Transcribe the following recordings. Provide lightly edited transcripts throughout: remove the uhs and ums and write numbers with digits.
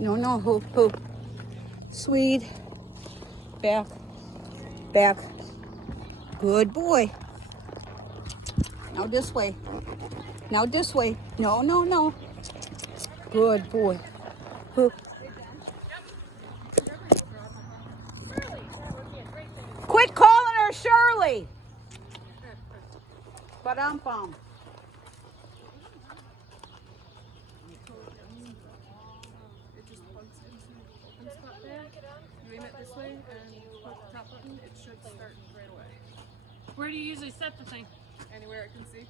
No, no, hoop. Sweet. Back. Back. Good boy. Now this way. Now this way. No, no, no. Good boy. Hoop. Quit calling her Shirley. Ba-dum-bum. It just plugs into the open spot there. You aim it this way and push the top button. It should start right away. Where do you usually set the thing? Anywhere it can see.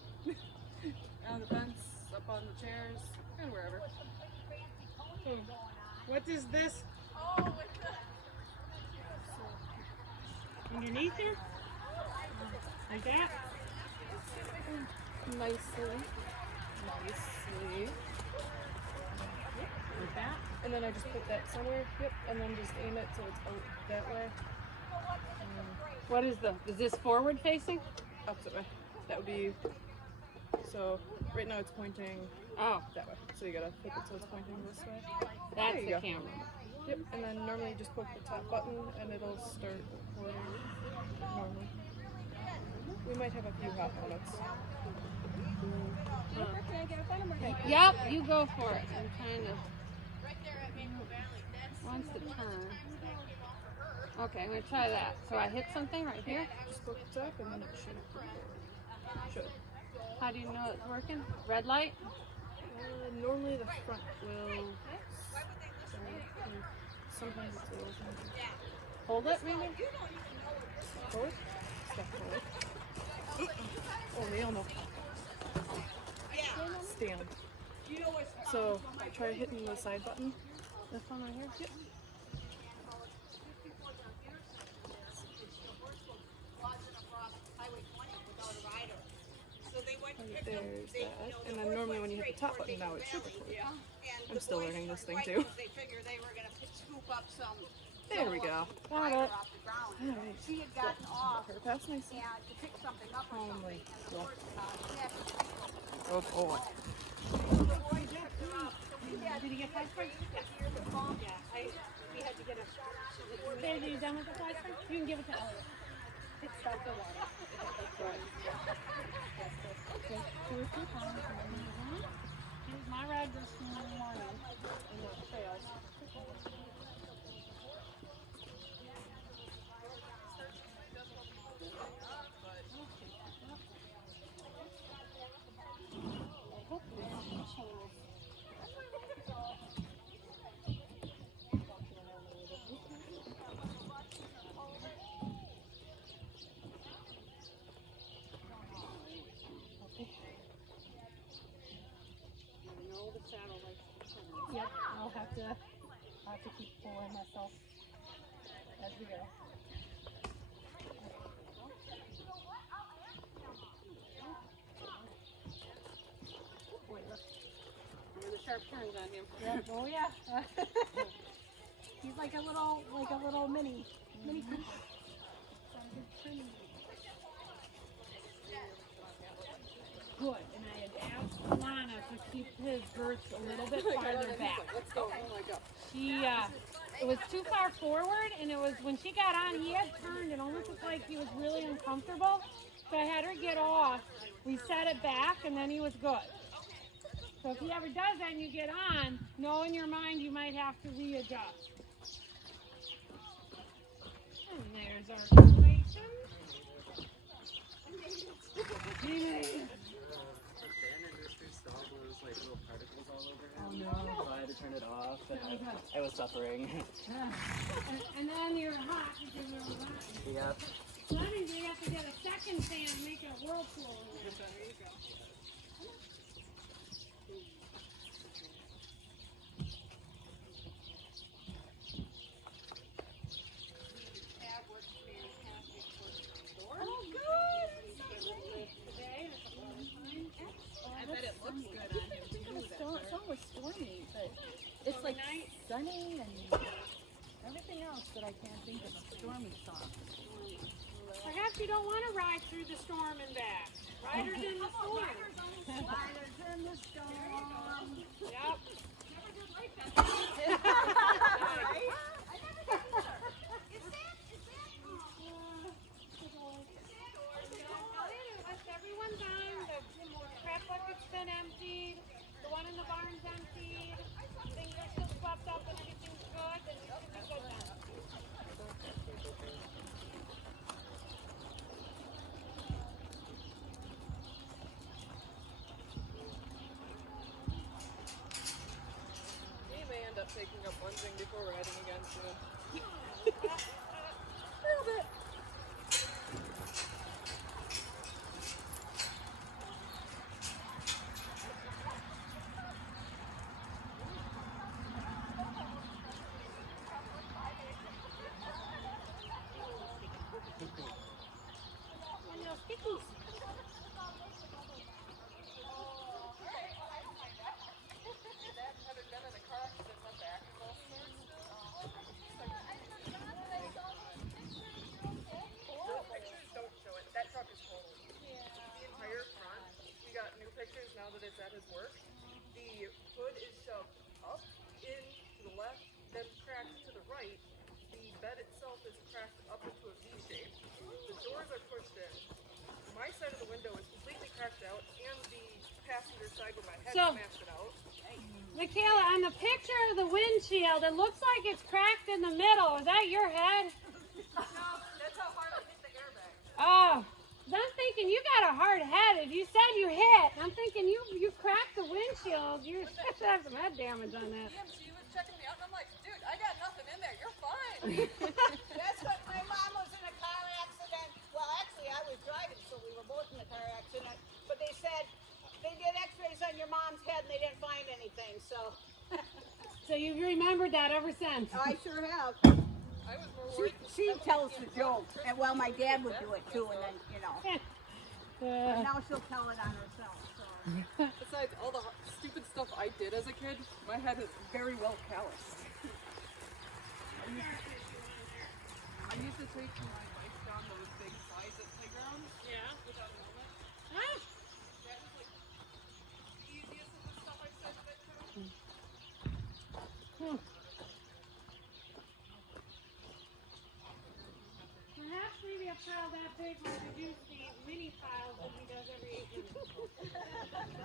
On the fence, up on the chairs, and wherever. What is this? Underneath here? Like that? Nicely. Like that? And then I just put that somewhere. Yep. And then just aim it so it's out that way. What is this forward facing? Opposite way. That would be. So right now it's pointing Oh, that way. So you gotta flip it so it's pointing this way. that's There you the go. camera. Yep. And then normally you just poke the top button and it'll start recording. Normally. We might have a few hot moments. Yep, you go for it. I'm trying to. Wants to turn. Okay, I'm gonna try that. So I hit something right here. Just poke the top and then it should. How do you know it's working? Red light? Normally the front will. Sometimes it's a little. Hold it, maybe? Forward? Step forward. Oh, hell no. Stand. So, try hitting the side button. This one right here? Yep. There's that. And then normally when you hit the top button now it should record. I'm still learning this thing too. There we go. Got it. Alright. She had gotten off Her pass nice. and to pick something up or Holy. something. Oh boy. Did you get five points? Yeah. We had to get a. Okay, are you done with the five points? You can give it to Elliot. It starts the water. Here's my ride this morning in the trails. Yep, I'll have to keep pulling myself as we go. Wait, look. Where the sharp turns on him. Yeah, oh yeah. He's like a little mini Cooper. Good, and I had asked Lana to keep his girth a little bit farther back. Let's go. Oh my god. It was too far forward, and it was when she got on, he had turned and almost looked like he was really uncomfortable. So I had her get off. We set it back, and then he was good. So if he ever does that and you get on, know in your mind you might have to readjust. And there's our information. Oh no. So I had to turn it off and I was suffering. And then you're hot because you're hot. Yep. So that means we have to get a second fan to make it a whirlpool. Stormy, but it's like sunny and everything else that I can't think of a stormy song. Perhaps you don't want to ride through the storm and back. Riders in the storm. Riders in the storm. Yep. been emptied. The one in the barn's emptied. Things are still swept up and everything's good. Then you should be good then. We may end up taking up one thing before riding again soon. And those stickies. Pictures don't show it. That truck is total. The entire front, we got new pictures now that it's at his work. The hood is shoved up, in, to the left, then cracked to the right. The bed itself is cracked up into a V shape. The doors are pushed in. My side of the window is completely cracked out, and the passenger side where my head smashed it out. Michaela, on the picture of the windshield, it looks like it's cracked in the middle. Is that your head? No, that's how hard I hit the airbag. Oh, I'm thinking you got a hard head. If you said you hit, I'm thinking you cracked the windshield. You should have some head damage on that. She was checking me out, and I'm like, dude, I got nothing in there. You're fine. That's what my mom was in a car accident. Well, actually, I was driving, so we were both in a car accident. But they said they did x-rays on your mom's head and they didn't find anything. So So you've remembered that ever since. I sure have. I was more worried. She tells the joke. And well, my dad would do it too. And then, you know, but now she'll tell it on herself. So. Besides all the stupid stuff I did as a kid, my head is very well calloused. I used to take my bike down those big slides at playgrounds. Yeah. Without a helmet. Ah, That was like the easiest of the stuff I said that too. perhaps maybe a pile that big will reduce the mini piles that he does every 8 minutes.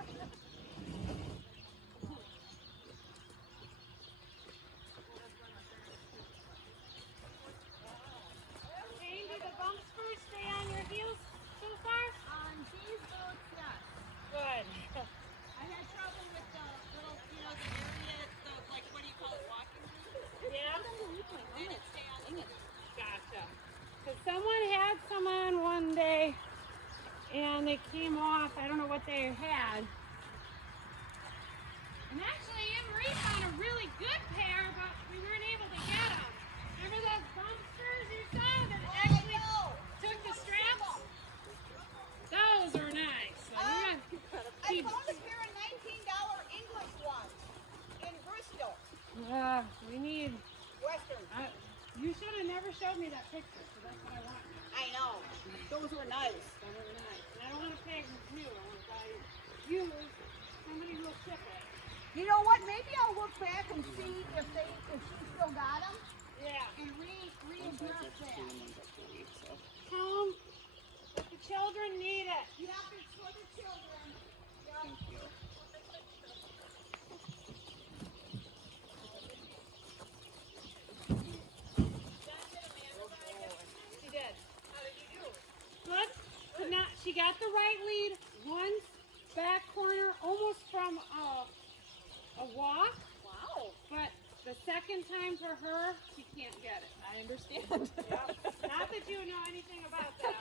Jane, do the bump spurs stay on your heels so far? On these boats, yes. Good. I had trouble with the little, the area, like, what do you call it, walking group? Yeah? They didn't stay on either. Gotcha. Because someone had some on one day and they came off. I don't know what they had. And actually, Anne Marie found a really good pair, but we weren't able to get them. Remember those bumpsters you saw that actually took the straps? Those are nice. So you gotta I keep. found a pair of $19 English ones in Bristol, We need. Western. You should have never showed me that picture, so that's what I want. I know. Those were nice. Those are nice. And I don't want to pay new. I want to buy used. Somebody will ship it. You know what? Maybe I'll look back and see if she still got them Yeah. and readjust that. Tell them that the children need it. Yeah, it's for the children. Yeah. She did. How did you do? Good. But not, she got the right lead once, back corner, almost from a walk. Wow. But the second time for her, she can't get it. I understand. Not that you know anything about that.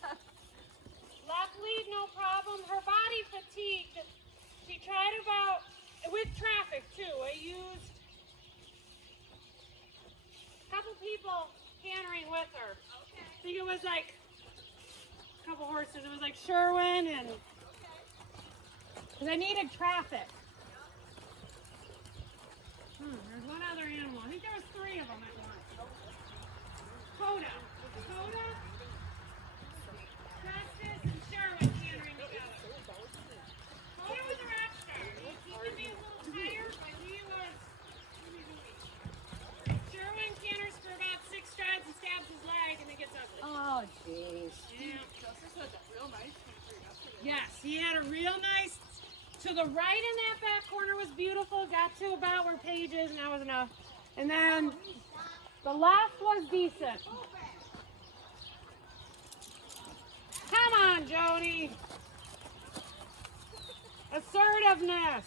But left lead, no problem. Her body fatigued. She tried about, with traffic too. I used a couple people cantering with her. Okay. I think it was like a couple horses. It was like Sherwin and, because I needed traffic. There's one other animal. I think there was 3 of them at once. Coda. Coda, Justice, and Sherwin cantering together. Coda was a rock star. He could be a little tired, but he was Sherwin canters for about 6 strides and stabs his leg and then gets ugly. Oh, jeez. Yeah. Justice had that real nice picture yesterday. Yes, he had a real nice the right in that back corner was beautiful. Got to about where Paige is, and that was enough. And then the left was decent. Come on, Jody. Assertiveness.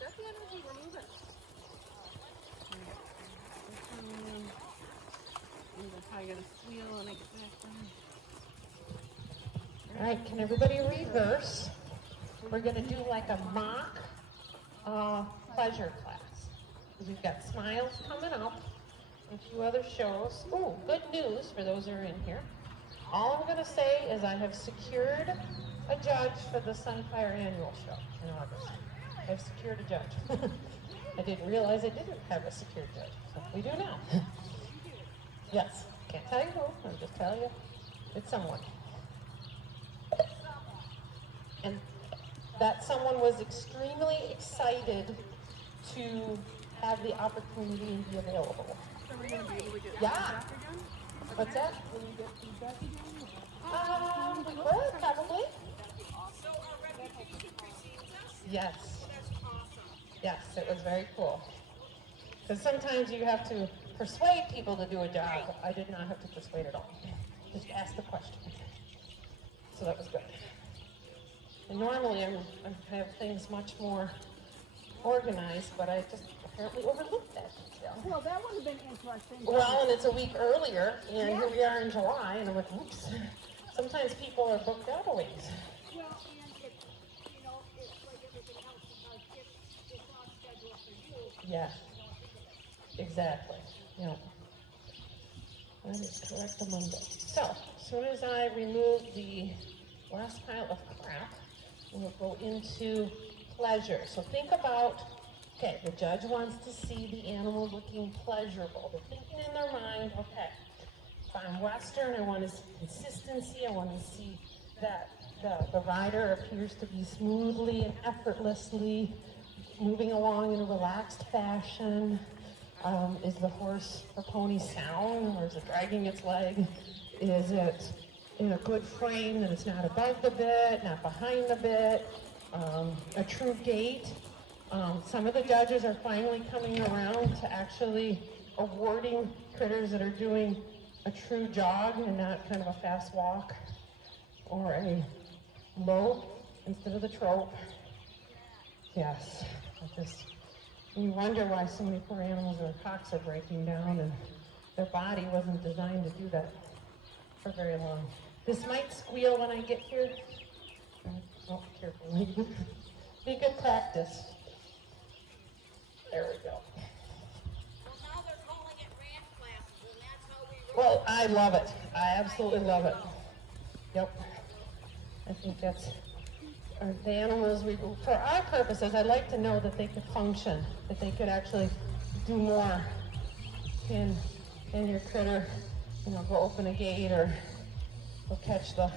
That's the energy we're moving. I'm probably gonna squeal when I get back down. All right, can everybody reverse? We're going to do like a mock pleasure class. We've got Smiles coming up, and a few other shows. Oh, good news for those who are in here. All I'm going to say is I have secured a judge for the Sunfire annual show in August. I've secured a judge. I didn't realize I didn't have a secured judge, so we do now. Yes, can't tell you who, I'll just tell you it's someone. And that someone was extremely excited to have the opportunity and be available. So we're going to be able to get Yeah. feedback again? What's that? Will we get feedback again? Well, probably. So our reputation precedes us? Yes. That's awesome. Yes, it was very cool. Because sometimes you have to persuade people to do a job. I did not have to persuade at all. Just ask the question. So that was good. And normally I have things much more organized, but I just apparently overlooked that detail. Well, that would have been interesting. Well, and it's a week earlier, and here we are in July, and I'm like, oops. Sometimes people are booked out a ways. Well, and it's, you know, it's like everything else, because it's on schedule for you. Yeah, exactly. Yeah. That is correct, a Monday. So, as soon as I remove the last pile of crap, we'll go into pleasure. So think about, okay, the judge wants to see the animal looking pleasurable. They're thinking in their mind, okay, if I'm Western, I want to see consistency. I want to see that the rider appears to be smoothly and effortlessly moving along in a relaxed fashion. Is the horse or pony sound, or is it dragging its leg? Is it in a good frame that it's not above the bit, not behind the bit? A true gait. Some of the judges are finally coming around to actually awarding critters that are doing a true jog and not kind of a fast walk or a lope instead of the trope. Yes, you wonder why so many poor animals, their cocks are breaking down and their body wasn't designed to do that for very long. This might squeal when I get here. Oh, carefully. Be good practice. There we go. Well, now they're calling it ranch classes, and that's how we Well, I love it. I absolutely love it. Yep. I think that's the animals, for our purposes, I'd like to know that they could function, that they could actually do more in your critter, you know, go open a gate or go catch the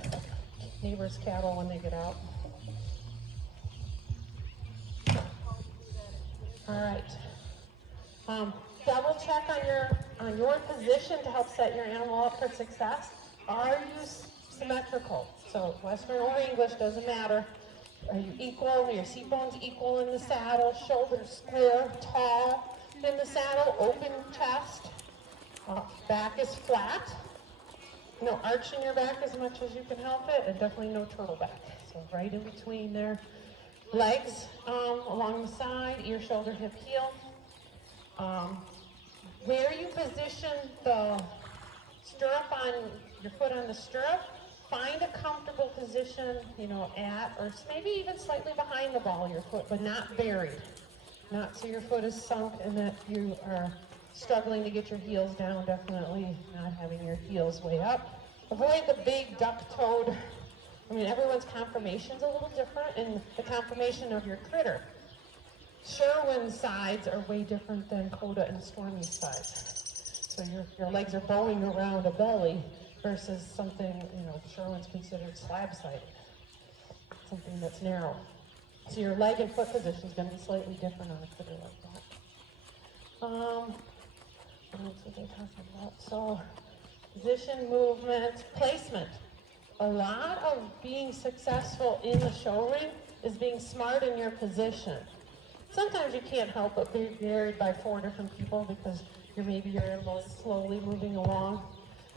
neighbor's cattle when they get out. All right. Double check on your position to help set your animal up for success. Are you symmetrical? So Western or English, doesn't matter. Are you equal? Are your seat bones equal in the saddle? Shoulders square, tall in the saddle, open chest. Back is flat. No arch in your back as much as you can help it, and definitely no turtle back. So right in between there. Legs along the side, ear, shoulder, hip, heel. Where you position the stirrup on your foot on the stirrup, find a comfortable position, you know, at or maybe even slightly behind the ball of your foot, but not buried. Not so your foot is sunk and that you are struggling to get your heels down. Definitely not having your heels way up. Avoid the big duck-toed. I mean, everyone's conformation's a little different in the conformation of your critter. Sherwin's sides are way different than Coda and Stormy's sides. So your legs are bowing around a belly versus something, you know, Sherwin's considered slab-sided, something that's narrow. So your leg and foot position is going to be slightly different on a critter like that. What else was I talking about? So Position, movement, placement. A lot of being successful in the show ring is being smart in your position. Sometimes you can't help but be carried by 4 different people because you're a little slowly moving along.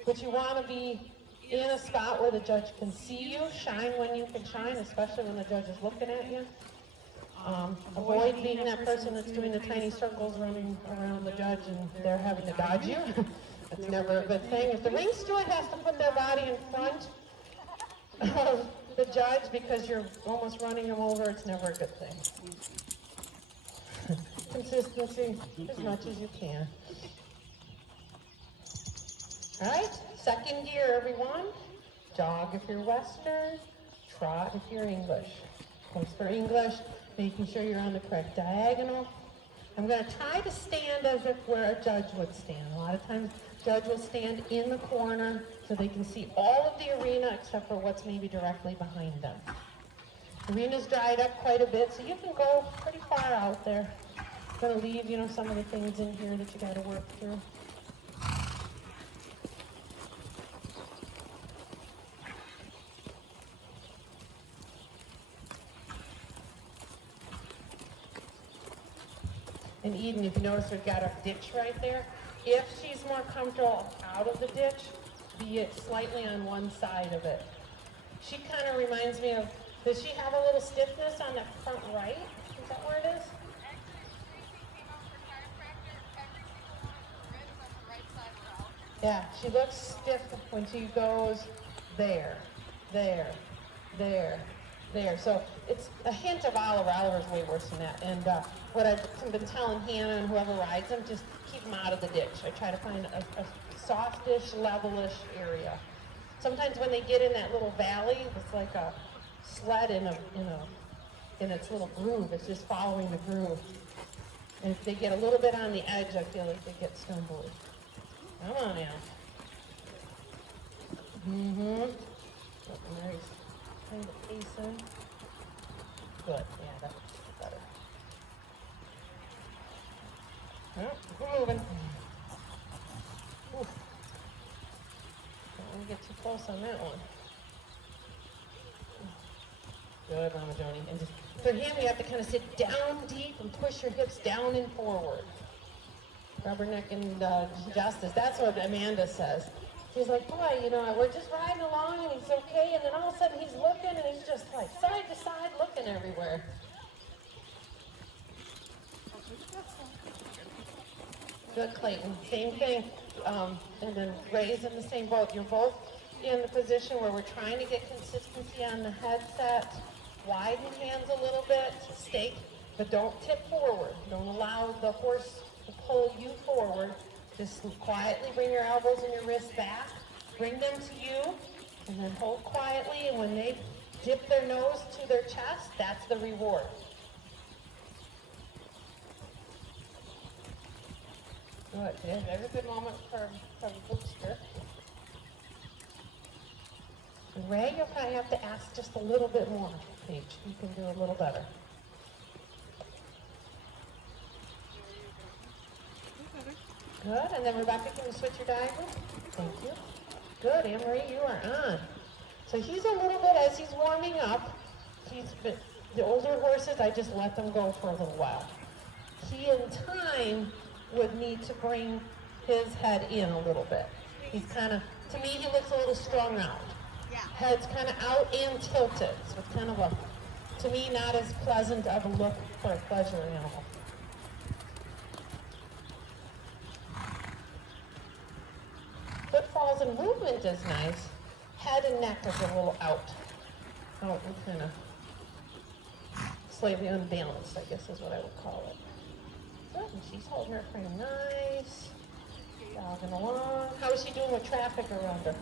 But you want to be in a spot where the judge can see you, shine when you can shine, especially when the judge is looking at you. Avoid being that person that's doing the tiny circles running around the judge and they're having to dodge you. That's never a good thing. If the ring steward has to put their body in front of the judge because you're almost running him over, it's never a good thing. Consistency as much as you can. All right, second gear, everyone. Jog if you're Western, trot if you're English. Close for English, making sure you're on the correct diagonal. I'm going to try to stand as if where a judge would stand. A lot of times, judge will stand in the corner so they can see all of the arena except for what's maybe directly behind them. The arena's dried up quite a bit, so you can go pretty far out there. I'm going to leave, some of the things in here that you got to work through. And Eden, if you notice, we've got a ditch right there. If she's more comfortable out of the ditch, be it slightly on one side of it. She kind of reminds me of, does she have a little stiffness on the front right? Is that where it is? Yeah, she looks stiff when she goes there, there, there, there. So it's a hint of Oliver. Oliver's way worse than that. And what I've been telling Hannah and whoever rides them, just keep them out of the ditch. I try to find a softish, levelish area. Sometimes when they get in that little valley, it's like a sled in its little groove. It's just following the groove. And if they get a little bit on the edge, I feel like they get stumbly. Come on now. Nice. Kind of pacing. Good. Yeah, that's better. Well, we're moving. Oof. Don't want to get too close on that one. Good, Mama Joni. And just for him, you have to kind of sit down deep and push your hips down and forward. Rubberneck and Justice. That's what Amanda says. She's like, boy, we're just riding along and he's okay, and then all of a sudden he's looking and he's just like side to side looking everywhere. Good, Clayton. Same thing. And then Ray's in the same boat. You're both in the position where we're trying to get consistency on the headset. Widen hands a little bit. Stake, but don't tip forward. Don't allow the horse to pull you forward. Just quietly bring your elbows and your wrists back. Bring them to you, and then hold quietly. And when they dip their nose to their chest, that's the reward. Good. There's a good moment for a booster. And Ray, you'll probably have to ask just a little bit more. Paige, you can do a little better. Good, and then Rebecca, can you switch your diagonal? Thank you. Good, Anne-Marie, you are on. So he's a little bit, as he's warming up, the older horses, I just let them go for a little while. He, in time, would need to bring his head in a little bit. He's kind of, to me, he looks a little strung out. Yeah. Head's kind of out and tilted, so it's kind of to me, not as pleasant of a look for a pleasure animal. Footfalls and movement is nice. Head and neck is a little out and kind of slightly unbalanced, I guess is what I would call it. Good, and she's holding her frame nice. Jogging along. How is she doing with traffic around her?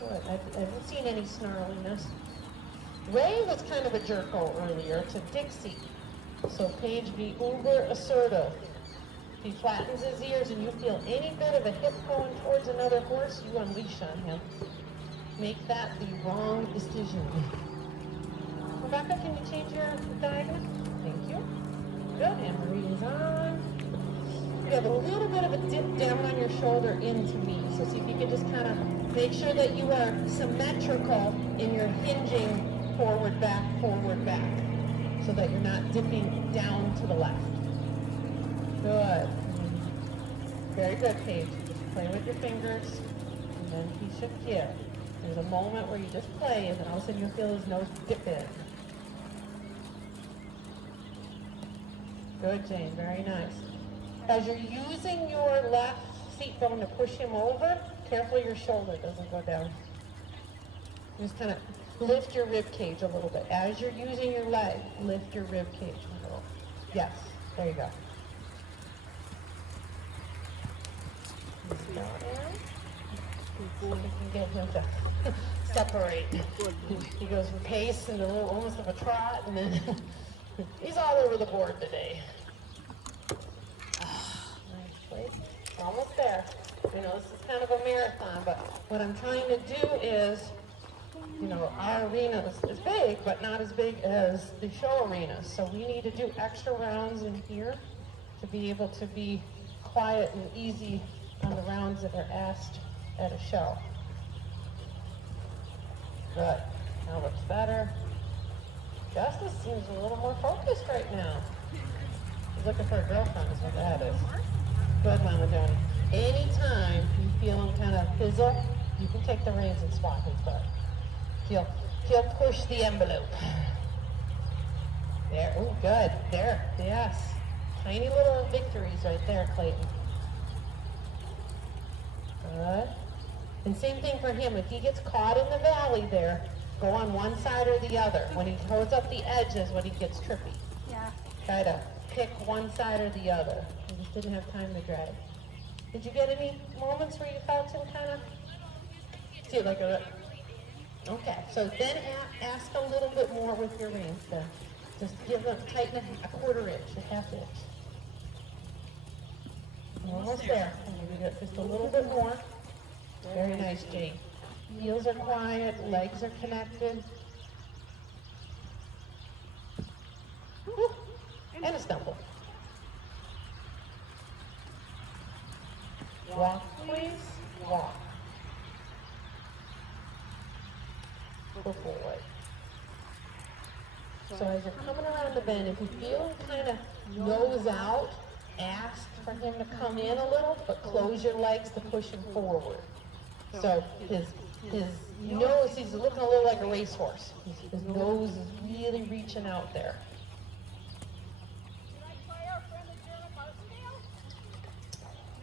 Good, I haven't seen any snarliness. Ray was kind of a jerko earlier to Dixie. So Paige, be uber assertive. If he flattens his ears and you feel any bit of a hip going towards another horse, you unleash on him. Make that the wrong decision. Rebecca, can you change your diagonal? Thank you. Good, Anne-Marie is on. you have a little bit of a dip down on your shoulder into me. So see if you can just kind of make sure that you are symmetrical in your hinging forward, back, so that you're not dipping down to the left. Good. Very good, Paige. Just play with your fingers, and then he should give. There's a moment where you just play, and then all of a sudden you'll feel his nose dip in. Good, Jane. Very nice. As you're using your left seat bone to push him over, carefully your shoulder doesn't go down. Just kind of lift your rib cage a little bit. As you're using your leg, lift your rib cage a little. Yes, there you go. See if we can get him to separate. He goes from pace into a little, almost of a trot, and then he's all over the board today. Almost there. You know, this is kind of a marathon, but what I'm trying to do is, you know, our arena is big, but not as big as the show arenas. So we need to do extra rounds in here to be able to be quiet and easy on the rounds that are asked at a show. Good. Now looks better. Justice seems a little more focused right now. He's looking for a girlfriend is what that is. Good, Mama Joni. Anytime you feel him kind of fizzle, you can take the reins and swat his butt. He'll push the envelope. There, oh good, there, yes. Tiny little victories right there, Clayton. Good. And same thing for him, if he gets caught in the valley there, go on one side or the other. When he holds up the edges, when he gets trippy. Yeah. Try to pick one side or the other. I just didn't have time to drag. Did you get any moments where you felt him kind of, see like a, okay, so then ask a little bit more with your reins then. Just give them, tighten it a quarter inch, a half inch. Almost there. Maybe just a little bit more. Very nice, Jane. Heels are quiet, legs are connected. Woo. And a stumble. Walk, please. Walk. Go forward. So as you're coming around the bend, if you feel him kind of nose out, ask for him to come in a little, but close your legs to push him forward. So his nose, he's looking a little like a racehorse. His nose is really reaching out there.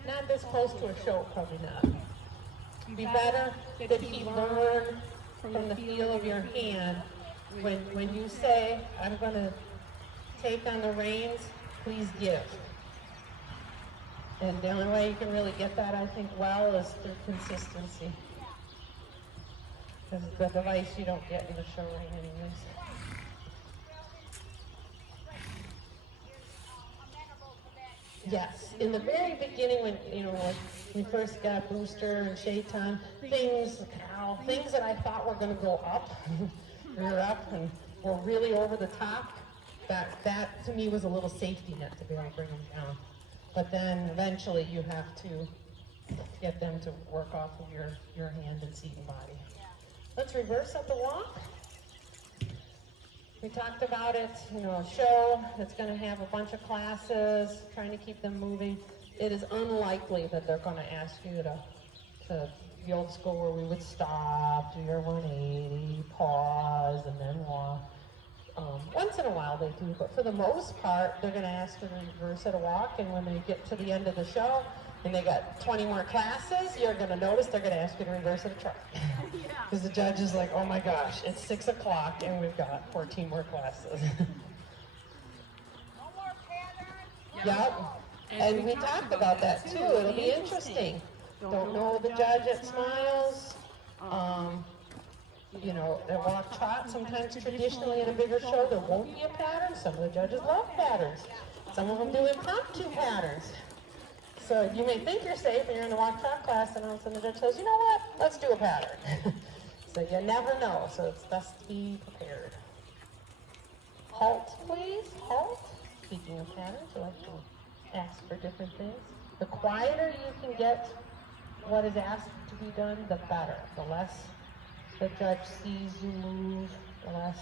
Not this close to a show, probably not. Be better that he learn from the feel of your hand. When you say, I'm going to take on the reins, please give. And the only way you can really get that, I think, well, is through consistency. Because the device you don't get in the show ring anyways. Yes, in the very beginning when, you know, when we first got Booster and Shaitan, things that I thought were going to go up, rear up and were really over the top, that to me was a little safety net to be able to bring them down. But then eventually you have to get them to work off of your hand and seat and body. Let's reverse up the walk. We talked about it, you know, a show that's going to have a bunch of classes, trying to keep them moving. It is unlikely that they're going to ask you to the old school where we would stop, do your 180, pause, and then walk. Once in a while they do, but for the most part, they're going to ask you to reverse at a walk, and when they get to the end of the show, and they got 20 more classes, you're going to notice they're going to ask you to reverse at a trot. Because the judge is like, oh my gosh, it's 6 o'clock and we've got 14 more classes. No more patterns. Yep. And we talked about that too. It'll be interesting. Don't know the judge at Smiles. You know, at Walk Trot, sometimes traditionally in a bigger show, there won't be a pattern. Some of the judges love patterns. Some of them do impromptu patterns. So you may think you're safe and you're in the Walk Trot class, and all of a sudden the judge says, you know what, let's do a pattern. So you never know, so it's best to be prepared. Halt, please, halt. Speaking of patterns, I like to ask for different things. The quieter you can get what is asked to be done, the better. The less the judge sees you move, the less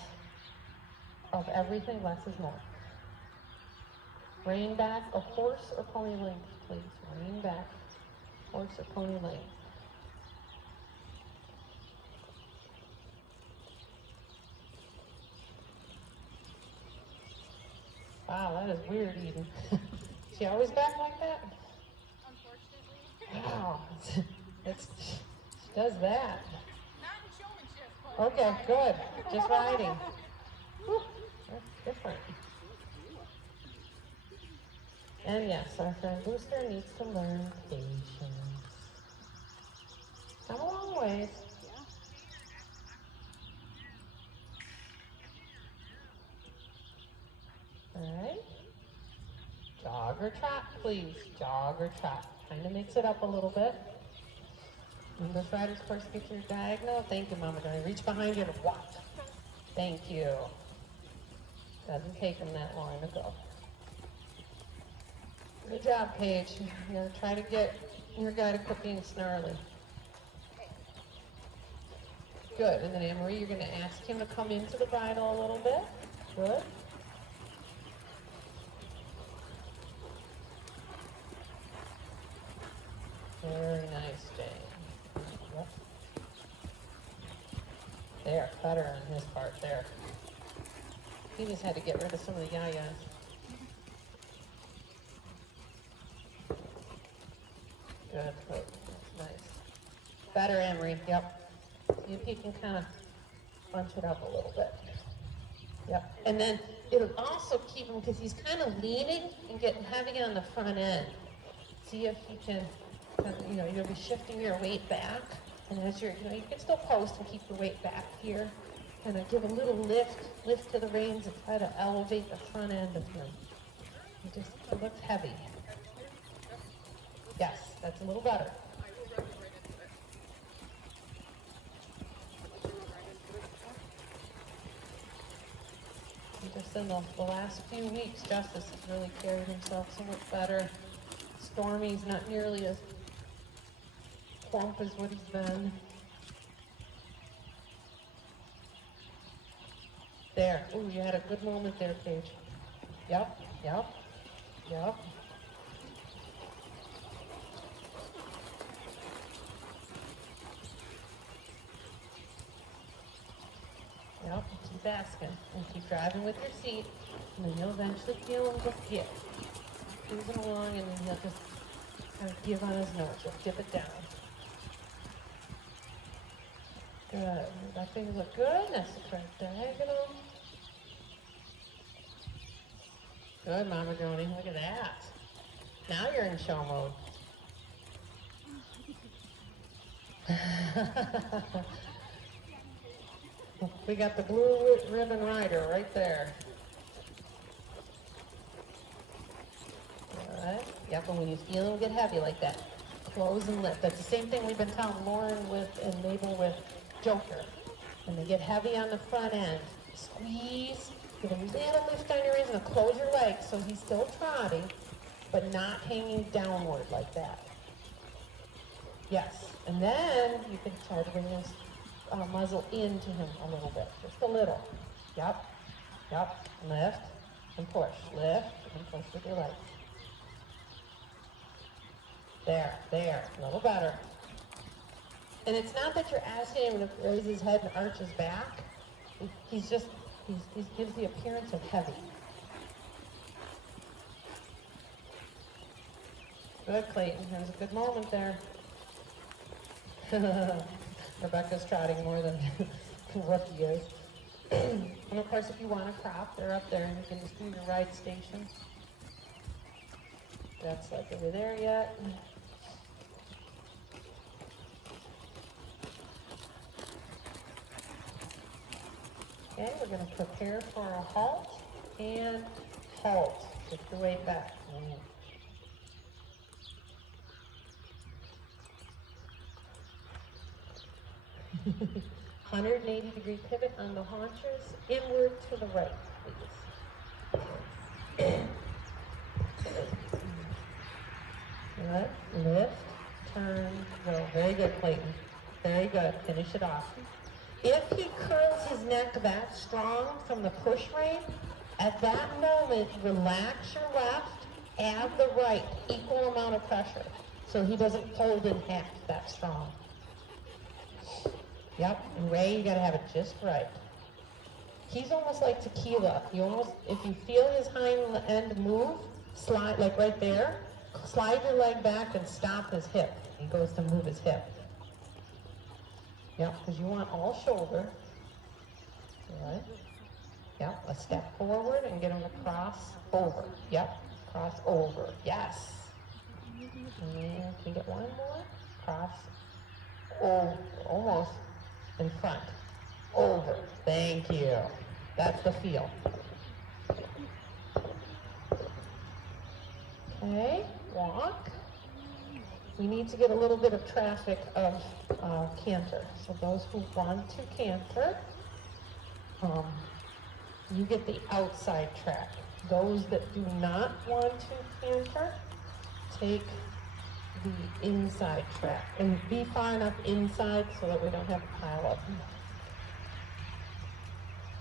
of everything, less is more. Rein back a horse or pony length, please. Rein back, horse or pony length. Wow, that is weird, Eden. She always back like that? Unfortunately. Wow, she does that. Not in showmanship, but Okay, good. Just riding. Whew, that's different. And yes, our friend Booster needs to learn patience. Come a long ways. All right. Jog or trot, please. Jog or trot. Kind of mix it up a little bit. English Riders Course, get your diagonal. Thank you, Mama Johnny. Reach behind you and watch. Thank you. Doesn't take them that long to go. Good job, Paige. You're going to try to get your guy to quit being snarly. Good. And then Anne-Marie, you're going to ask him to come into the bridle a little bit. Good. Very nice, Jane. Yep. There, better on his part there. He just had to get rid of some of the yayas. Good, good. That's nice. Better, Emery, yep. See if he can kind of bunch it up a little bit. Yep, and then it'll also keep him, because he's kind of leaning and getting heavy on the front end. See if he can, you'll be shifting your weight back, and as you can still post and keep your weight back here. Kind of give a little lift to the reins and try to elevate the front end of him. It looks heavy. Yes, that's a little better. And just in the last few weeks, Justice has really carried himself so much better. Stormy's not nearly as plump as what he's been. There. Ooh, you had a good moment there, Paige. Yep, yep, yep. Yep, keep asking. And keep driving with your seat. And then you'll eventually feel him just give. Moving along, and then he'll just kind of give on his nose. You'll dip it down. Good. That thing look good. That's the correct diagonal. Good, Mama Joni. Look at that. Now you're in show mode. We got the blue ribbon rider right there. All right. Yep, and when you feel them get heavy like that, close and lift. That's the same thing we've been telling Lauren and Mabel with Joker. When they get heavy on the front end, squeeze, get a little lift on your reins, and close your legs so he's still trotting, but not hanging downward like that. Yes, and then you can try to bring his muzzle into him a little bit, just a little. Yep, yep, lift and push, lift and push with your legs. There, a little better. And it's not that you're asking him to raise his head and arch his back. He gives the appearance of heavy. Good, Clayton. There's a good moment there. Rebecca's trotting more than what he is. And of course, if you want a crop, they're up there, and you can just do your ride station. That's like over there yet. Okay, we're going to prepare for a halt and halt. Get your weight back. 180-degree pivot on the haunches, inward to the right, please. Good. Lift, turn, go. Very good, Clayton. Very good. Finish it off. If he curls his neck that strong from the push rein, at that moment, relax your left, add the right, equal amount of pressure, so he doesn't fold in half that strong. Yep, and Ray, you gotta have it just right. He's almost like tequila. You almost, if you feel his hind end move, slide, like right there, slide your leg back and stop his hip. He goes to move his hip. Yep, because you want all shoulder. Right. Yep, a step forward and get him to cross over. Yep, cross over. Yes. And can you get one more? Cross over, almost in front. Over. Thank you. That's the feel. Okay, walk. We need to get a little bit of traffic of canter. So those who want to canter, you get the outside track. Those that do not want to canter, take the inside track. And be far enough inside so that we don't have a pile up.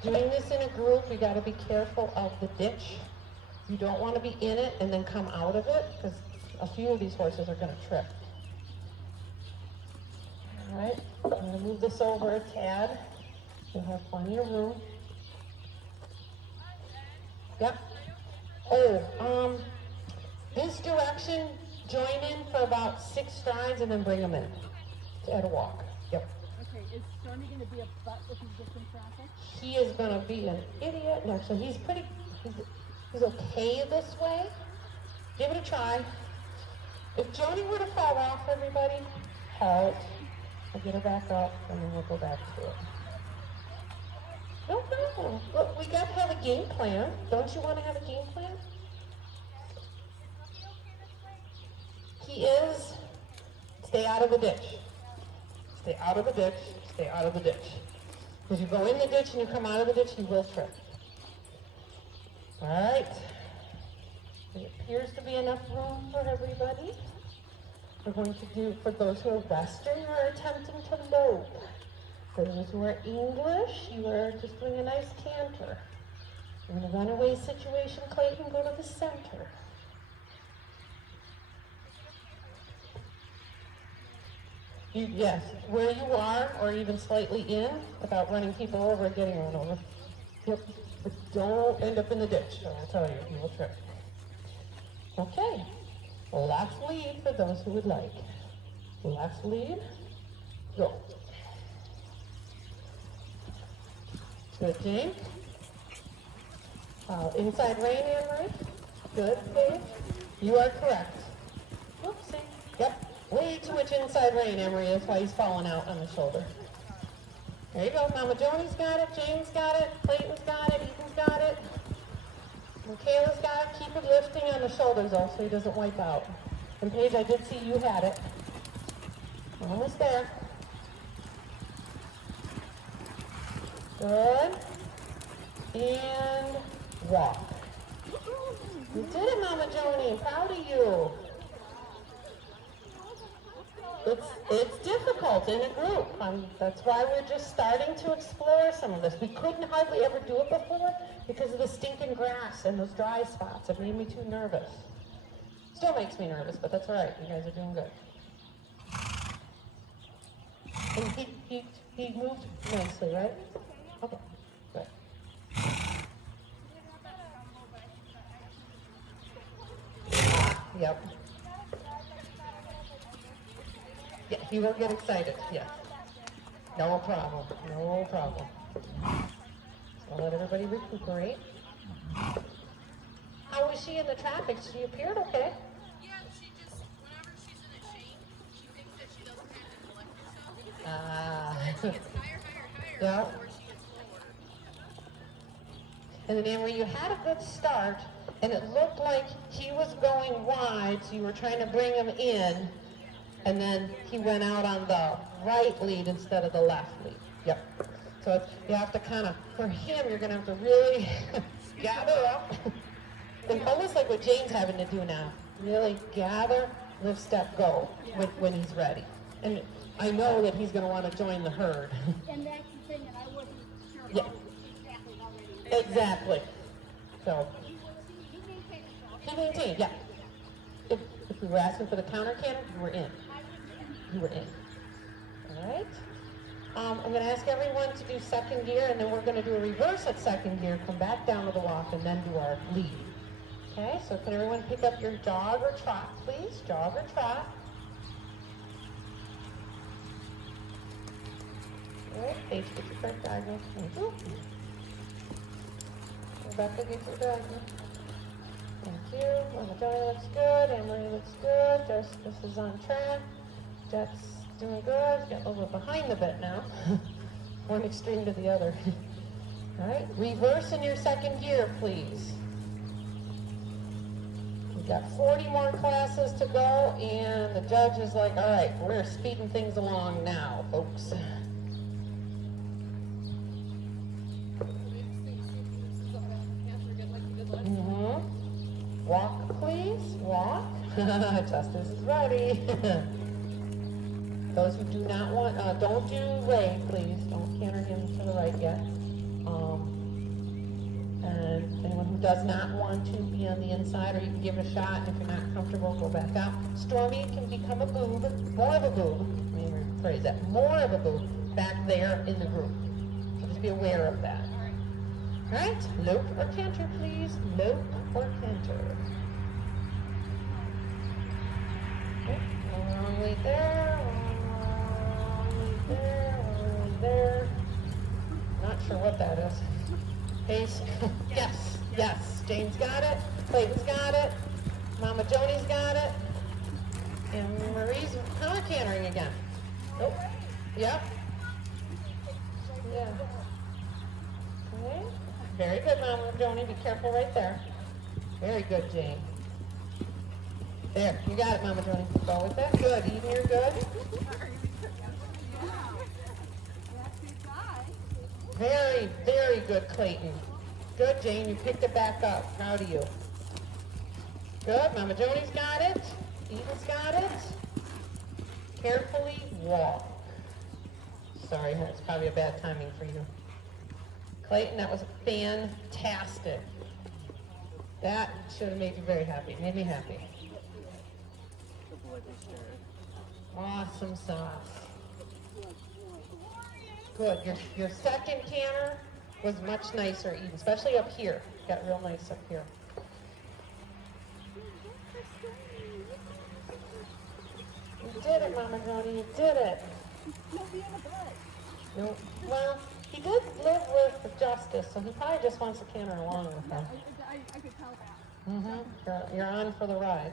Doing this in a group, you got to be careful of the ditch. You don't want to be in it and then come out of it, because a few of these horses are going to trip. All right, I'm going to move this over a tad. You'll have plenty of room. Yep. Oh, this direction, join in for about 6 strides and then bring them in at a walk. Yep. Okay, is Stormy going to be a butt if he gets in traffic? He is going to be an idiot. No, so he's okay this way. Give it a try. If Joni were to fall off, everybody, halt. We'll get her back up, and then we'll go back to it. No problem. Look, we got to have a game plan. Don't you want to have a game plan? He is. Stay out of the ditch. Stay out of the ditch. Stay out of the ditch. Because you go in the ditch and you come out of the ditch, you will trip. All right. There appears to be enough room for everybody. We're going to do, for those who are Western, you're attempting to lope. For those who are English, you are just doing a nice canter. In a runaway situation, Clayton, go to the center. Yes, where you are, or even slightly in, without running people over and getting run over. Yep, but don't end up in the ditch, I will tell you, you will trip. Okay, left lead for those who would like. Left lead, go. Good, Jane. Inside rein, Anne-Marie. Good, Dave. You are correct. Oopsie. Yep. Way too much inside rein, Emery. That's why he's falling out on the shoulder. There you go. Mama Joni's got it. James got it. Clayton's got it. Ethan's got it. Michaela's got it. Keep it lifting on the shoulders, though, so he doesn't wipe out. And Paige, I did see you had it. Almost there. Good. And walk. You did it, Mama Joni. I'm proud of you. It's difficult in a group. That's why we're just starting to explore some of this. We couldn't hardly ever do it before because of the stinking grass and those dry spots. It made me too nervous. Still makes me nervous, but that's all right. You guys are doing good. And he moved nicely, right? Okay, good. Yep. Yeah, he will get excited, yes. No problem, no problem. I'll let everybody recuperate. How was she in the traffic? She appeared okay. Yeah, she just, whenever she's in a shame, she thinks that she doesn't have to collect herself. She gets higher, Yeah. before she gets lower. And then Emery, you had a good start, and it looked like he was going wide, so you were trying to bring him in, and then he went out on the right lead instead of the left lead. Yep. So you have to kind of, for him, you're going to have to really gather up. And almost like what Jane's having to do now. Really gather lift, step, go when he's ready. And I know that he's gonna wanna join the herd. And that's the thing, and I wasn't sure Yeah. how exactly how ready. Exactly. So, He maintained himself. he maintained, yeah. If we were asking for the counter canter, you were in. You were in. All right. I'm going to ask everyone to do second gear, and then we're going to do a reverse at second gear, come back down to the walk, and then do our lead. Okay, so can everyone pick up your jog or trot, please? Jog or trot. All right, Paige, get your correct diagonal. Thank you. Rebecca, get your diagonal. Thank you. Mama Johnny looks good. Anne-Marie looks good. Justice is on track. Jet's doing good. Got a little bit behind the bit now. One extreme to the other. All right. Reverse in your second gear, please. We've got 40 more classes to go, and the judge is like, all right, we're speeding things along now, folks. Walk, please. Walk. Justice is ready. Those who do not want, don't do leg, please. Don't canter him to the right yet. And anyone who does not want to be on the inside, or you can give it a shot, and if you're not comfortable, go back out. Stormy can become a boob, more of a boob. Let me rephrase that. More of a boob back there in the group. So just be aware of that. All right, lope or canter, please. Lope or canter. Okay, wrong way there, wrong way there, wrong way there. Not sure what that is. Pace. Yes, yes. Jane's got it. Clayton's got it. Mama Joni's got it. And Marie's not cantering again. Nope. Yep. Yeah. Okay. Very good, Mama Joni. Be careful right there. Very good, Jane. There, you got it, Mama Joni. Go with that. Good. Eden, you're good. Very, very good, Clayton. Good, Jane. You picked it back up. Proud of you. Good. Mama Joni's got it. Eden's got it. Carefully walk. Sorry, it's probably a bad timing for you. Clayton, that was fantastic. That should have made you very happy. Made me happy. Awesome sauce. Good. Your second canter was much nicer, Eden, especially up here. Got real nice up here. You did it, Mama Joni. You did it. No, well, he did live with Justice, so he probably just wants to canter along with her. I could tell that. You're on for the ride.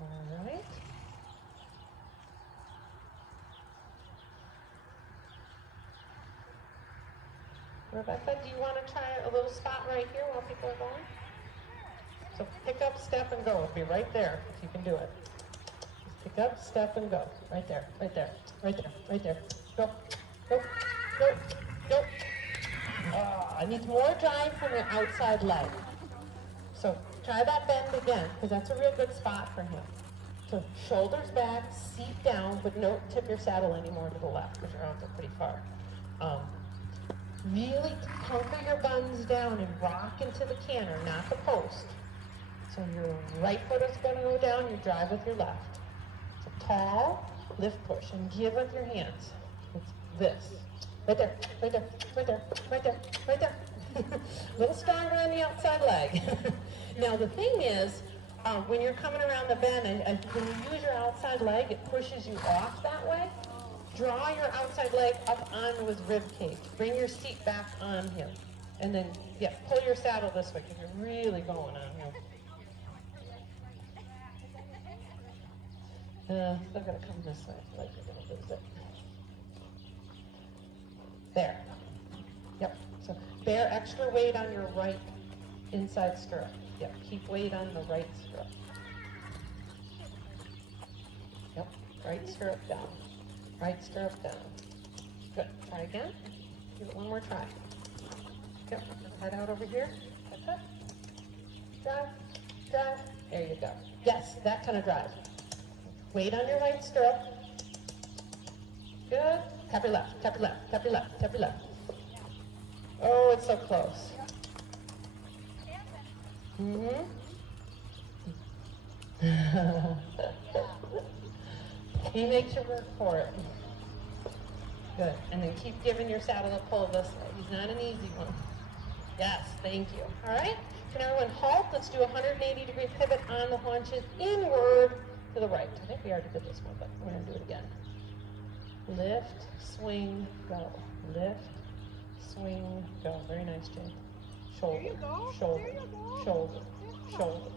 All right. Rebecca, do you want to try a little spot right here while people are going? So pick up, step, and go. It'll be right there if you can do it. Just pick up, step, and go. Right there, right there, right there, right there. Go, go, go, go. I need more drive from your outside leg. So try that bend again, because that's a real good spot for him. So shoulders back, seat down, but don't tip your saddle anymore to the left, because your arms are pretty far. Really hunker your buns down and rock into the canter, not the post. So your right foot is going to go down, you drive with your left. So tall, lift, push, and give with your hands. It's this. Right there, right there, right there, right there, right there. A little stronger on the outside leg. Now the thing is, when you're coming around the bend and when you use your outside leg, it pushes you off that way. Draw your outside leg up onto his rib cage. Bring your seat back on him. And then, yeah, pull your saddle this way because you're really going on him. Still gotta come this way. I feel like you're gonna lose it. There. Yep. So bear extra weight on your right inside stirrup. Yep. Keep weight on the right stirrup. Yep. Right stirrup down. Right stirrup down. Good. Try again. Give it one more try. Yep. Head out over here. That's it. drive, drive. There you go. Yes, that kind of drive. Weight on your right stirrup. Good. Tap your left, tap your left, tap your left, tap your left. Oh, it's so close. Mm-hmm. He makes you work for it. Good. And then keep giving your saddle a pull this way. He's not an easy one. Yes, thank you. All right. Can everyone halt? Let's do a 180-degree pivot on the haunches inward to the right. I think we already did this one, but we're going to do it again. Lift, swing, go. Lift, swing, go. Very nice, Jane. Shoulder, shoulder, shoulder, shoulder,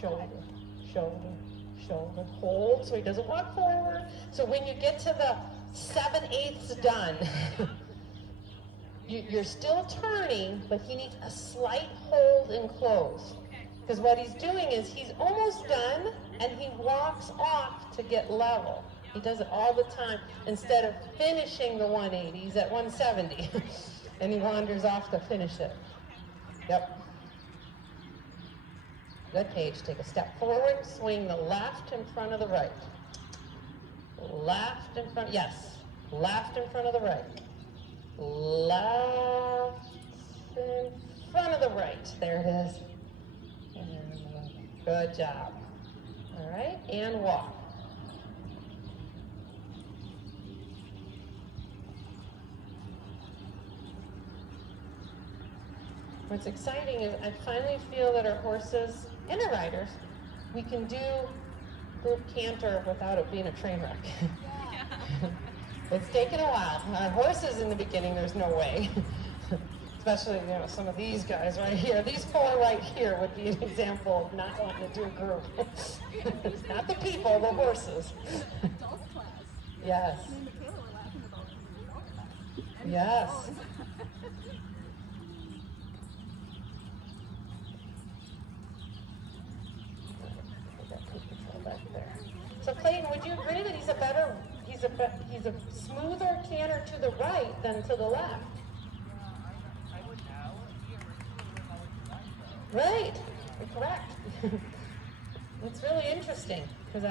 shoulder, shoulder, shoulder. Hold so he doesn't walk forward. So when you get to the 7/8 done, you're still turning, but he needs a slight hold and close. Because what he's doing is he's almost done, and he walks off to get level. He does it all the time. Instead of finishing the 180, he's at 170, and he wanders off to finish it. Yep. Good, Paige. Take a step forward, swing the left in front of the right. Left in front, yes. Left in front of the right. Left in front of the right. There it is. Good job. All right, and walk. What's exciting is I finally feel that our horses and our riders, we can do group canter without it being a train wreck. It's taken a while. Our horses in the beginning, there's no way. Especially, some of these guys right here. These four right here would be an example of not wanting to do a group. Not the people, the horses. Adult class. Yes. Me and Michaela were laughing about adult class. Yes. So Clayton, would you agree that he's a smoother canter to the right than to the left? I would now. He originally was always designed though. Right, you're correct. It's really interesting because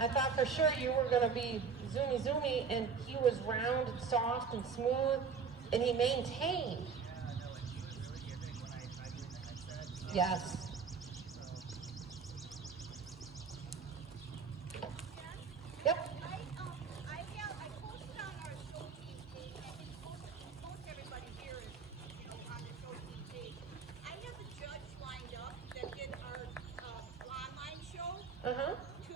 I thought for sure you were going to be zoomy, and he was round and soft and smooth, and he maintained. Yeah, no, and he was really giving when I tried doing the headset. Yes. Yep. I posted on our show team page. I think most everybody here is, on the show team page. I have a judge lined up that did our online show Uh-huh. to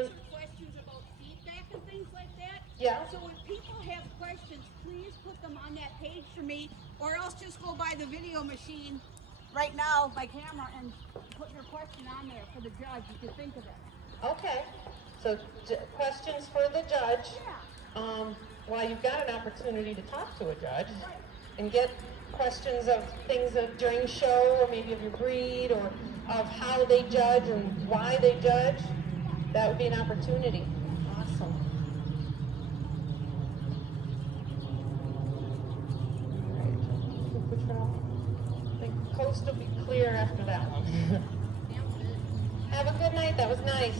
answer questions about feedback and things like that. Yeah. So when people have questions, please put them on that page for me, or else just go by the video machine right now, my camera, and put your question on there for the judge if you think of it. Okay. So questions for the judge. Well, you've got an opportunity to talk to a judge and get questions of things during show, or maybe of your breed, or of how they judge and why they judge. That would be an opportunity. Awesome. All right. Super Patrol. I think coast will be clear after that one. Have a good night. That was nice.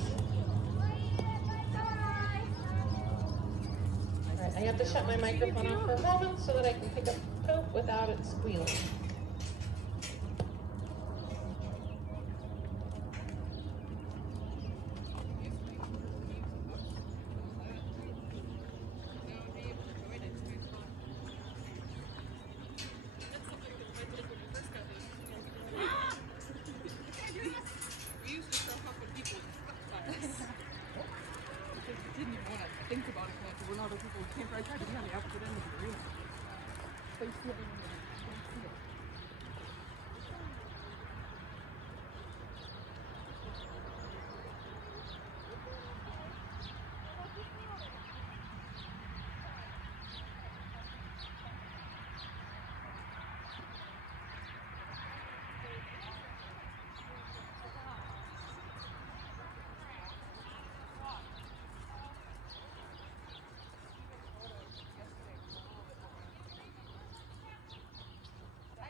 Alright, I have to shut my microphone off for a moment so that I can pick up poop without it squealing. We used to show up when people because we didn't even want to think about it because when other people would camp. I tried to be on the opposite end of the arena. But you still don't see it. I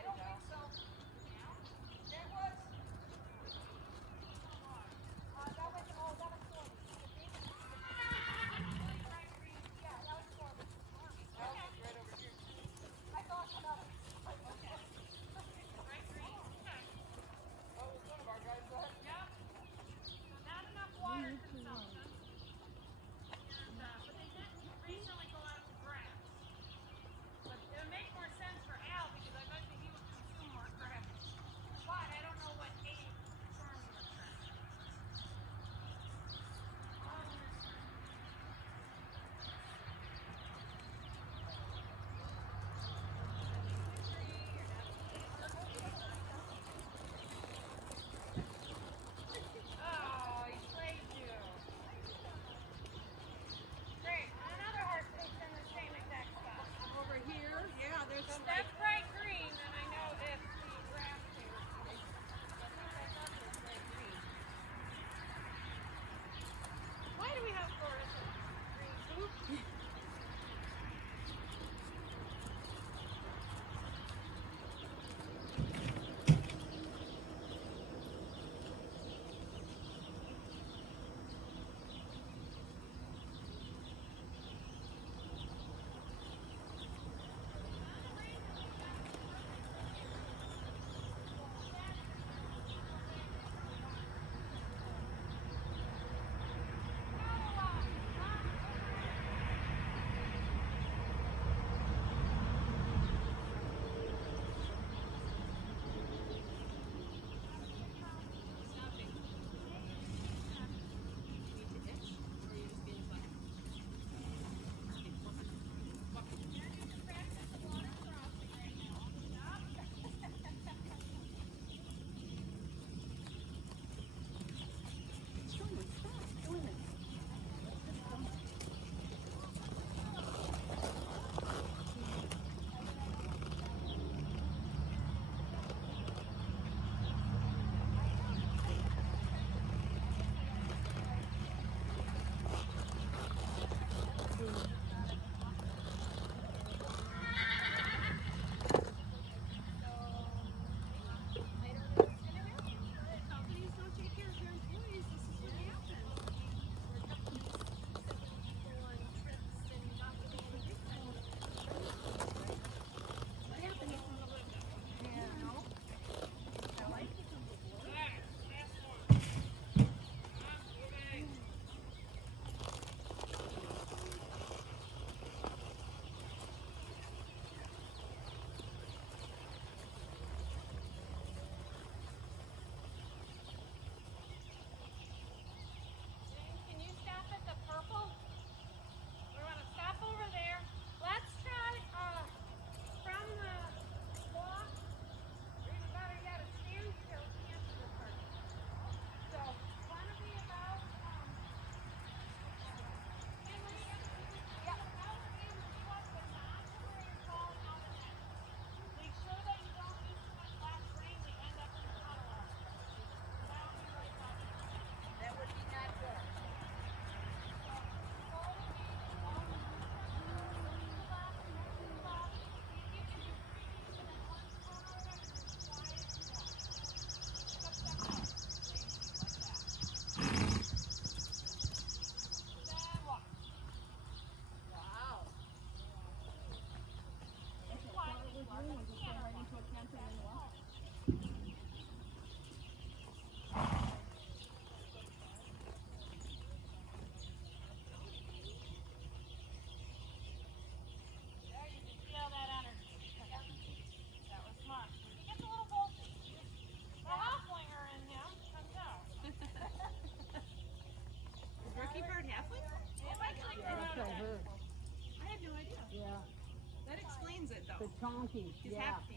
defines it though. The chonky. He's Yeah. hefty.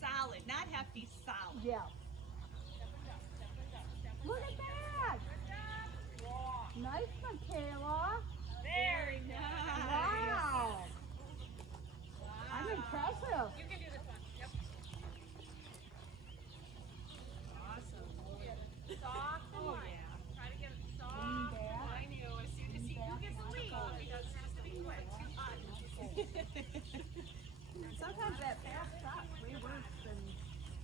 Solid, not hefty, solid. Yeah. Look at that. Nice, Michaela. Very nice. Wow. I'm impressive. You can do this one. Yep. Awesome. Soft and Oh, light. yeah. Try to get it Lean soft. back. I knew as soon as he gets the lead, he doesn't have to be quick. Too hot. Sometimes that fast shot way worse than,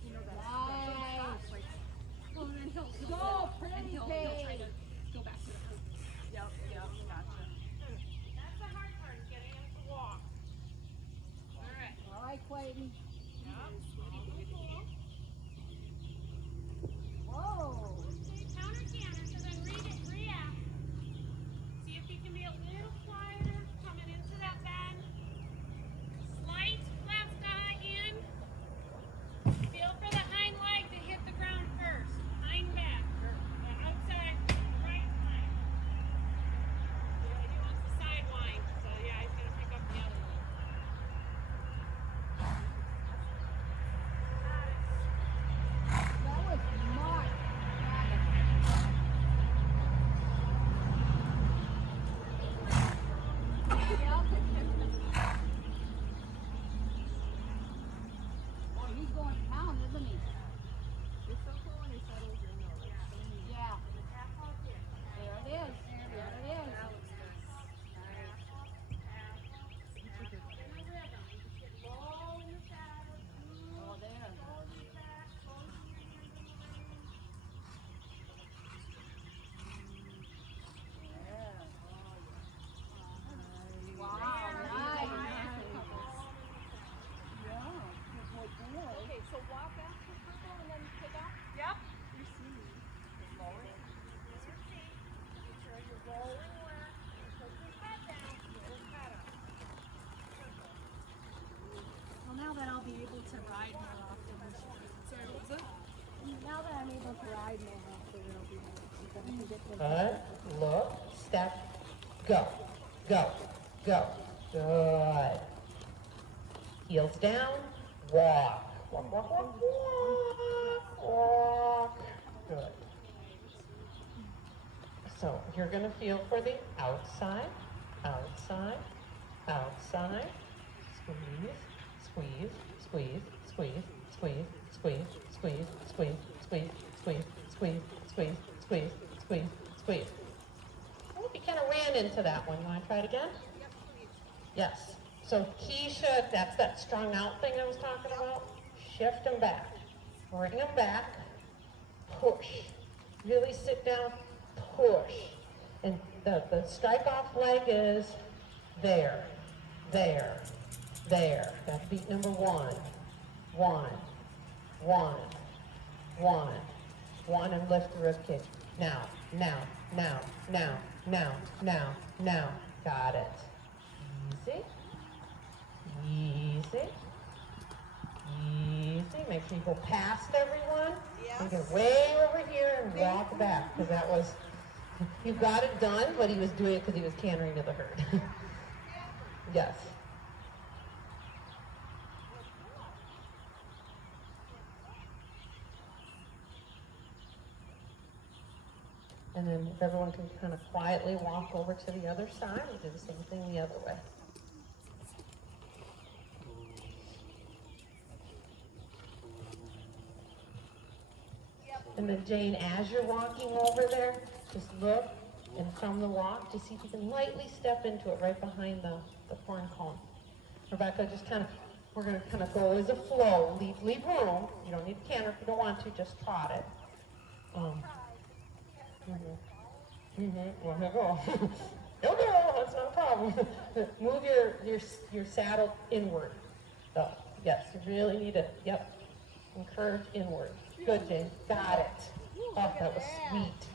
you know, that Nice. shot. Like, Well, and then he'll Go, pretty he'll try pig. to go back to the hoop. yep, gotcha. That's the hard part, is getting him to walk. All right. All right, Clayton. Whoa. Counter canter, so then react. See if you can be a little quieter coming into that bend. Slight left in. Feel for the hind leg to hit the ground first. Hind back. The outside right hind. Yeah, he wants the side wind, so yeah, he's gonna pick up the other one. That was smart. Boy, he's going to town, isn't he? It's so cool when he settles in though. Like, so neat. Yeah. There it is. There it is. Oh, there. Wow, nice. Okay, so walk back to purple and then pick up. Yep. Lower it. Use your feet. Make sure you're rolling left. And put your head down. Get your head up. Well, now that I'll be able to ride more often. Sorry, what was that? Now that I'm able to ride more often, it'll be more. Then I can get the Good. Look, step, go, go, go. Good. Heels down, walk. Walk, walk, walk, walk, walk. Good. So you're going to feel for the outside, outside, outside. Squeeze, squeeze, squeeze, squeeze, squeeze, squeeze, squeeze, squeeze, squeeze, squeeze, squeeze, squeeze, squeeze, squeeze, squeeze. I hope you kind of ran into that one. Want to try it again? Yes. So he should, that's that strung out thing I was talking about. Shift him back. Bring him back. Push. Really sit down. Push. And the strike off leg is there. There. There. That's beat number one. One. One. One. One and lift the rib cage. Now. Now. Now. Now. Now. Now. Now. Got it. Easy. Easy. Easy. Make sure you go past everyone. Yes. And get way over here and walk back. Because that was, you got it done, but he was doing it because he was cantering to the herd. Yes. And then if everyone can kind of quietly walk over to the other side, we'll do the same thing the other way. And then Jane, as you're walking over there, just look, and from the walk, just see if you can lightly step into it right behind the corn cone. Rebecca, just kind of, we're going to kind of go as a flow, leave room. You don't need to canter if you don't want to, just trot it. Well, he'll go. He'll go, that's not a problem. Move your saddle inward. So, yes, you really need to, yep, encourage inward. Good, Jane, got it. Oh, that was sweet.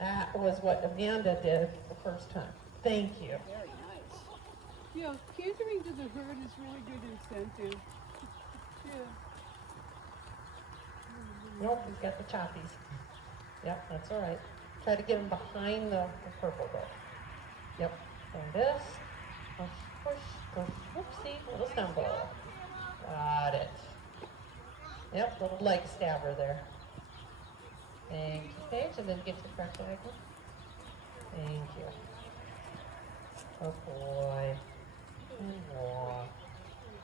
That was what Amanda did the first time. Thank you. Very nice. Yeah, cantering to the herd is really good incentive. Yeah. Nope, he's got the choppies. Yep, that's all right. Try to get him behind the purple though. Yep, like this. Push, push, Whoopsie, little stumble. Got it. Yep, little leg stabber there. Thank you, Paige, and then get to the correct diagonal. Thank you. Oh boy. And walk.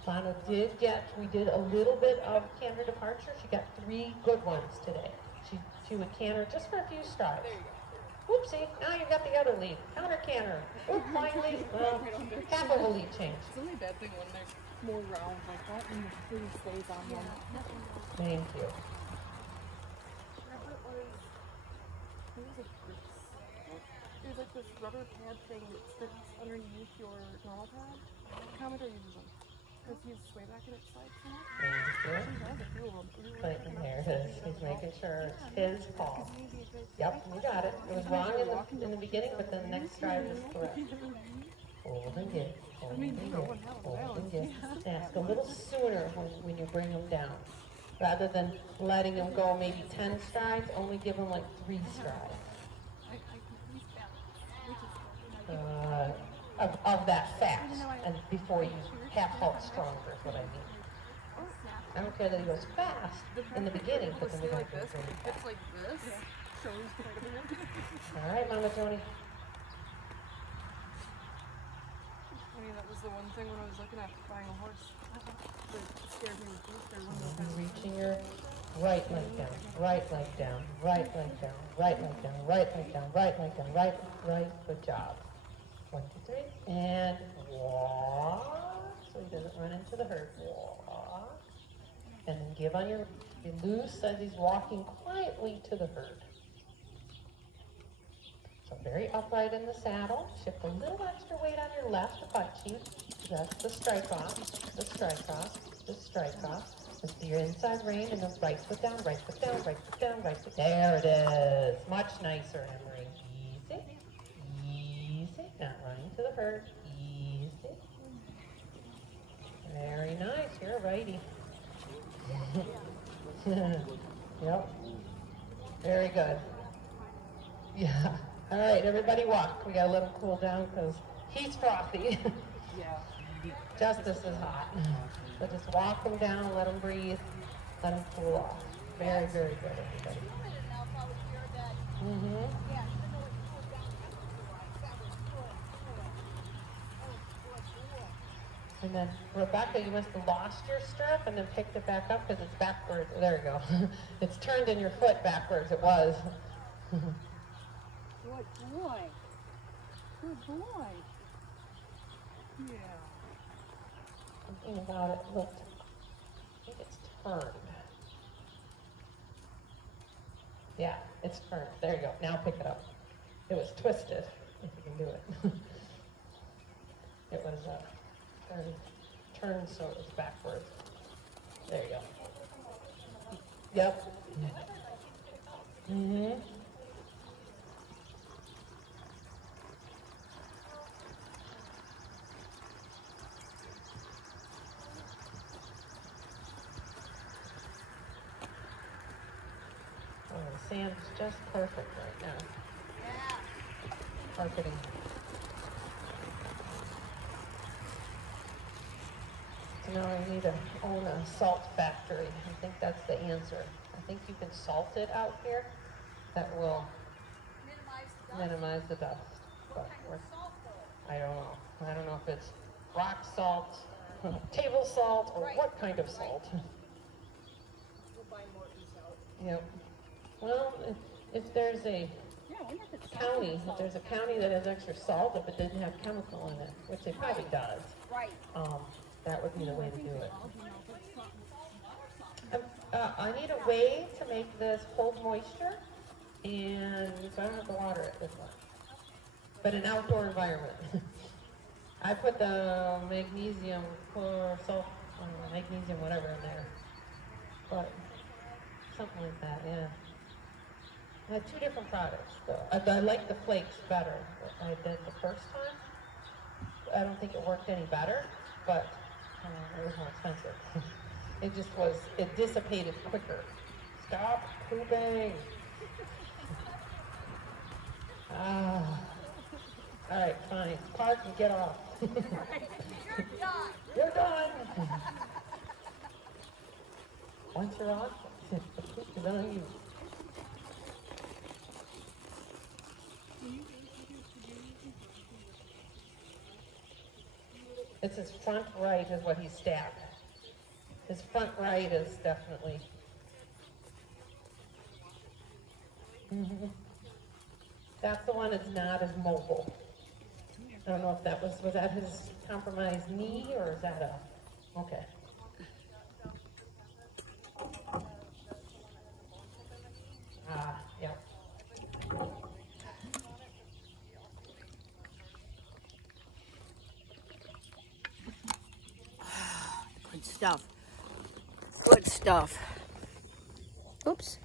Lana we did a little bit of canter departure. She got 3 good ones today. She would canter just for a few strides. Whoopsie, now you got the other lead. Counter canter. Oop, flying lead. Well, half of a lead change. It's only a bad thing when there's more rounds like that and the food stays on them. Thank you. It was like this rubber pad thing that sits underneath your normal pad. Commodore uses them. Because he's way back in its side so much. Thank you. He has a few of them. But there it is. He's making sure it's his call. Yep, you got it. It was wrong in the beginning, but then the next stride was correct. Hold and get. Hold and get. Hold and get. Ask a little sooner when you bring them down. Rather than letting them go maybe 10 strides, only give them like 3 strides. Of that fast, and before you half halt stronger is what I mean. I don't care that he goes fast in the beginning, but then we don't like go this. really It's fast. like this. Shows quite a bit. All right, Mama Tony. I mean, that was the one thing when I was looking at buying a horse that scared me with booster. One of the times. Reaching your right leg down, right leg down, right leg down, right leg down, right leg down, right leg down, right. Good job. 1, 2, 3, and walk. So he doesn't run into the herd. Walk. And then give on your, be loose as he's walking quietly to the herd. So very upright in the saddle. Shift a little extra weight on your left butt cheek. That's the strike off, the strike off, the strike off. Just do your inside rein and then right foot down, right foot down, right foot down, right foot. There it is. Much nicer, Emery. Easy. Easy. Not running to the herd. Easy. Very nice. You're a righty. Yep. Very good. Yeah. All right, everybody walk. We gotta let him cool down because he's frothy. Yeah. Justice is hot. So just walk him down, let him breathe, let him cool off. Very, very good, everybody. Mm-hmm. And then, Rebecca, you must have lost your strap and then picked it back up because it's backwards. There you go. It's turned in your foot backwards. It was. Good boy. Good boy. Yeah. Something about it looked, I think it's turned. Yeah, it's turned. There you go. Now pick it up. It was twisted, if you can do it. It was turned so it was backwards. There you go. Yep. Mm-hmm. Oh, the sand's just perfect right now. Carpeting. So now I need to own a salt factory. I think that's the answer. I think you can salt it out here. That will minimize the dust. But I don't know. I don't know if it's rock salt, table salt, or what kind of salt. Yep. Well, if there's a county, if there's a county that has extra salt, if it didn't have chemical in it, which it probably does, that would be the way to do it. I need a way to make this hold moisture, and so I don't have to water it this much. But an outdoor environment. I put the magnesium or salt, magnesium whatever in there. But something like that, yeah. I had 2 different products though. I like the flakes better than I did the first time. I don't think it worked any better, but it was more expensive. It dissipated quicker. Stop pooping. All right, fine. Park and get off. You're done. You're done. Once you're off, the poop is on you. It's his front right is what he's stabbed. His front right is definitely. That's the one that's not as mobile. I don't know if that was that his compromised knee or is that a, okay. Ah, yeah. Good stuff. Good stuff. Oops.